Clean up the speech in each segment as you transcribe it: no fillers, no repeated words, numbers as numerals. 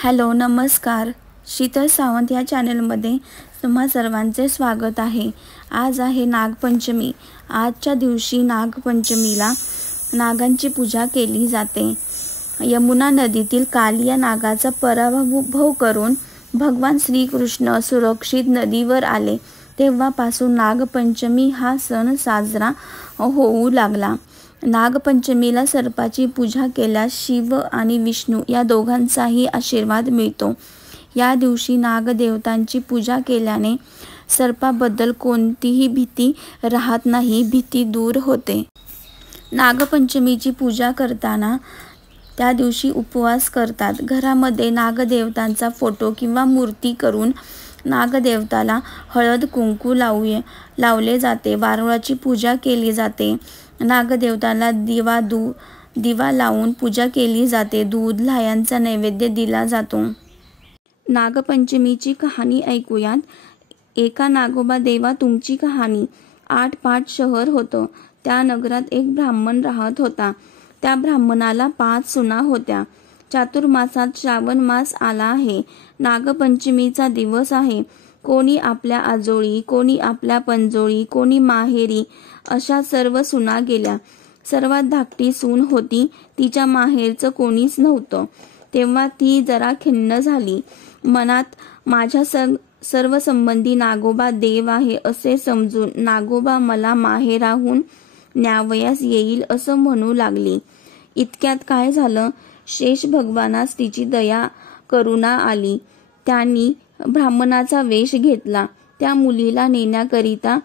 Hello नमस्कार. शीतल सावंत या चॅनलमध्ये तुम्हा सर्वांचे स्वागत आहे. आज आहे नागपंचमी. आजच्या दिवशी नागपंचमीला नागांची पूजा केली जाते. यमुना नदीतील कालिया नागाचा पराभव करून भगवान श्रीकृष्ण सुरक्षित नदीवर आले तेव्हापासून नागपंचमी हा सण साजरा होऊ लागला. नागपंचमीला सर्पाची पूजा केल्यास शिव आणि विष्णू या दोघांचाही आशीर्वाद मिळतो. या दिवशी नागदेवतांची पूजा केल्याने सर्पाबद्दल कोणतीही भीती राहत नाही, भीती दूर होते. नागपंचमीची पूजा करताना त्या दिवशी उपवास करतात. घरामध्ये नागदेवतांचा फोटो किंवा मूर्ती करून नागदेवताला हळद कुंकू लावले जाते. वारुळाची पूजा केली जाते. नागदेवताला दिवा लावून पूजा केली जाते. दूध लाह्यांचा नैवेद्य दिला जातो. नागपंचमीची कहाणी ऐकूयात. एका नागोबा देवा तुमची कहाणी. 8 पाट शहर होतं. त्या नगरात एक ब्राह्मण राहत होता. त्या ब्राह्मणाला 5 सुना होत्या. चातुर्मासात श्रावण मास आला आहे. नागपंचमीचा दिवस आहे. कोणी आपल्या आजोळी, कोणी आपल्या पंजोळी, कोणी माहेरी अशा सर्व सुना गेल्या. सर्वात धाकटी सून होती. तिच्या माहेरचं कोणीच नव्हतं. तेव्हा ती जरा खिन्न झाली. मनात माझ्या सर्व संबंधी नागोबा देव आहे असे समजून नागोबा मला माहेराहून न्यावयास येईल असं म्हणू लागली. इतक्यात काय झालं, शेष भगवानास तिची दया करुणा आली. त्यांनी ब्राह्मणाचा वेश घेतला. त्या मुलीला नेण्याकरिता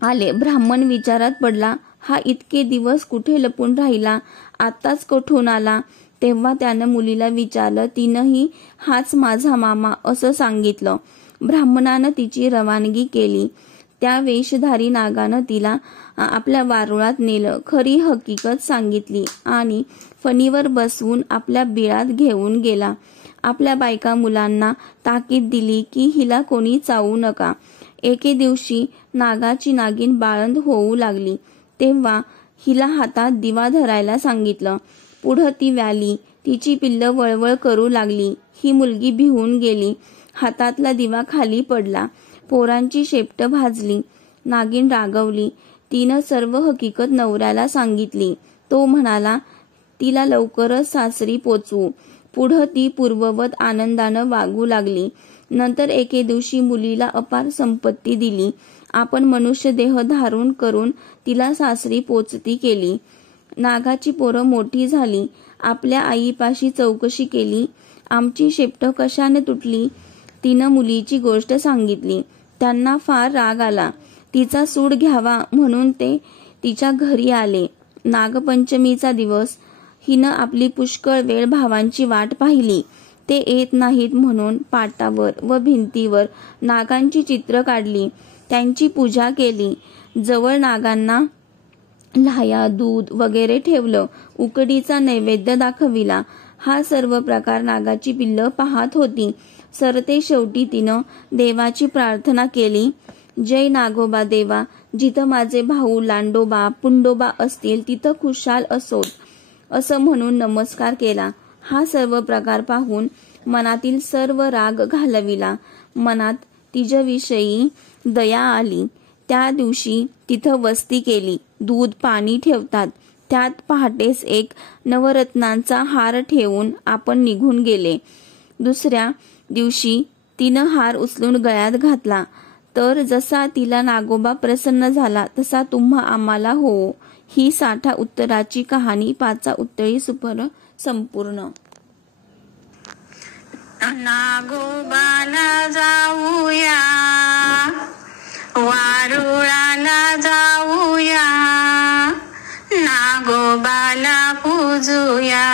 आले. ब्राह्मण विचारात पडला, हा इतके दिवस कुठे लपून राहिला, आताच कुठून आला? तेव्हा त्यानं मुलीला विचारलं. तिनंही हाच माझा मामा असं सांगितलं. ब्राह्मणानं तिची रवानगी केली. त्या वेशधारी नागानं तिला आपल्या वारुळात नेलं. खरी हकीकत सांगितली आणि फणीवर बसवून आपल्या बिळात घेऊन गेला. आपल्या बायका मुलांना ताकीद दिली की हिला कोणी चावू नका. एके दिवशी नागाची नागिन बाळंत होऊ लागली. तेव्हा हिला हातात दिवा धरायला सांगितलं. पुढं ती व्याली. तिची पिल्लं वळवळ करू लागली. ही मुलगी भिवून गेली. हातातला दिवा खाली पडला. पोरांची शेपटं भाजली. नागिन रागवली. तिनं सर्व हकीकत नवऱ्याला सांगितली. तो म्हणाला, तिला लवकरच सासरी पोचवू. पुढं ती पूर्ववत आनंदानं वागू लागली. नंतर एके दिवशी मुलीला अपार संपत्ती दिली. आपण मनुष्य देह धारण करून तिला सासरी पोचती केली. नागाची पोरं मोठी झाली. आपल्या आईपाशी चौकशी केली. आमची शेपटं कशाने तुटली? तिनं मुलीची गोष्ट सांगितली. त्यांना फार राग आला. तिचा सूड घ्यावा म्हणून ते तिच्या घरी आले. नागपंचमीचा दिवस. हिनं आपली पुष्कळ वेळ भावांची वाट पाहिली. ते येत नाहीत म्हणून पाटावर व भिंतीवर नागांची चित्र काढली. त्यांची पूजा केली. जवळ नागांना लाह्या, दूध वगैरे ठेवलं. उकडीचा नैवेद्य दाखविला. हा सर्व प्रकार नागाची पिल्लं पाहत होती. सरते शेवटी तिनं देवाची प्रार्थना केली. जय नागोबा देवा, जिथं माझे भाऊ लांडोबा पुंडोबा असतील तिथं खुशाल असोत असं म्हणून नमस्कार केला. हा सर्व प्रकार पाहून मनातील सर्व राग घालविला. मनात तिच्याविषयी दया आली. त्या दिवशी तिथं वस्ती केली. दूध पाणी ठेवतात. त्यात पहाटेस एक नवरत्नांचा हार ठेवून आपण निघून गेले. दुसऱ्या दिवशी तिनं हार उचलून गळ्यात घातला. तर जसा तिला नागोबा प्रसन्न झाला तसा तुम्हा आम्हाला हो. ही 60 उत्तराची कहाणी 5 उत्तरी संपूर्ण. नागोबाला जाऊया, वारुळाला जाऊया, नागोबाला पूजूया.